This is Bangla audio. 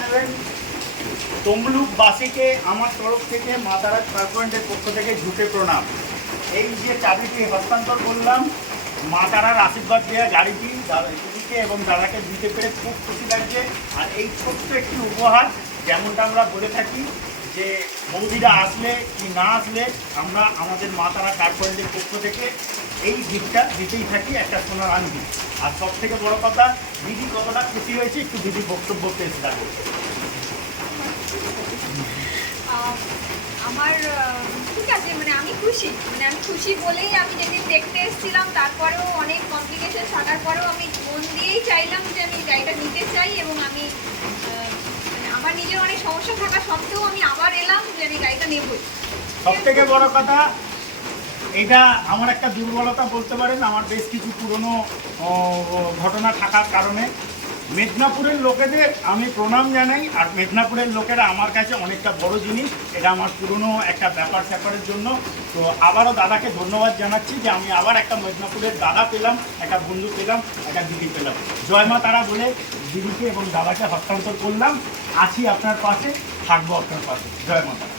নেবেন। তমলুকবাসীকে আমার তরফ থেকে মা তারা কার পয়েন্টের পক্ষ থেকে ঝুঁকে প্রণাম। এই যে চাবিটি হস্তান্তর করলাম, মা তারার আশীর্বাদ দেওয়া গাড়িটি দিদিকে এবং দাদাকে দিতে পেরে খুব খুশি লাগছে। আর এই ছোট্ট একটি উপহার, যেমনটা আমরা বলে থাকি যে বৌদিরা আসলে কি না আসলে আমরা আমাদের মা তারা কার পয়েন্টের পক্ষ থেকে এই গিফটটা দিতেই থাকি, একটা সোনার আংটি। আর সব থেকে বড় কথা, দিদি কতটা খুশি হয়েছে একটু দিদি বক্তব্য পেশ থাকবে। আমার ঠিক আছে, মানে আমি খুশি বলেই আমি যেদিন দেখতে এসেছিলাম, তারপরেও অনেক কমপ্লিকেশন থাকার পরেও আমি মন দিয়েই চাইলাম যে আমি গাড়িটা নিতে চাই। এবং আমি আমার নিজের অনেক সমস্যা থাকা সত্ত্বেও আমি আবার এলাম যে আমি গাড়িটা নেবই। সব থেকে বড় কথা, এটা আমার একটা দুর্বলতা বলতে পারেন। আমার বেশ কিছু পুরনো ঘটনা থাকার কারণে মেদিনীপুরের লোকেদের আমি প্রণাম জানাই। আর মেদিনীপুরের লোকেরা আমার কাছে অনেকটা বড় জিনিস, এটা আমার পুরনো একটা ব্যাপার স্যাপারের জন্য। তো আবারও দাদাকে ধন্যবাদ জানাচ্ছি যে আমি আবার একটা মেদিনীপুরের দাদা পেলাম, একটা বন্ধু পেলাম, একটা দিদি পেলাম। জয় মা তারা বলে দিদিকে এবং দাদাকে হস্তান্তর করলাম। আছি আপনার পাশে, থাকবো আপনার পাশে। জয় মা তারা।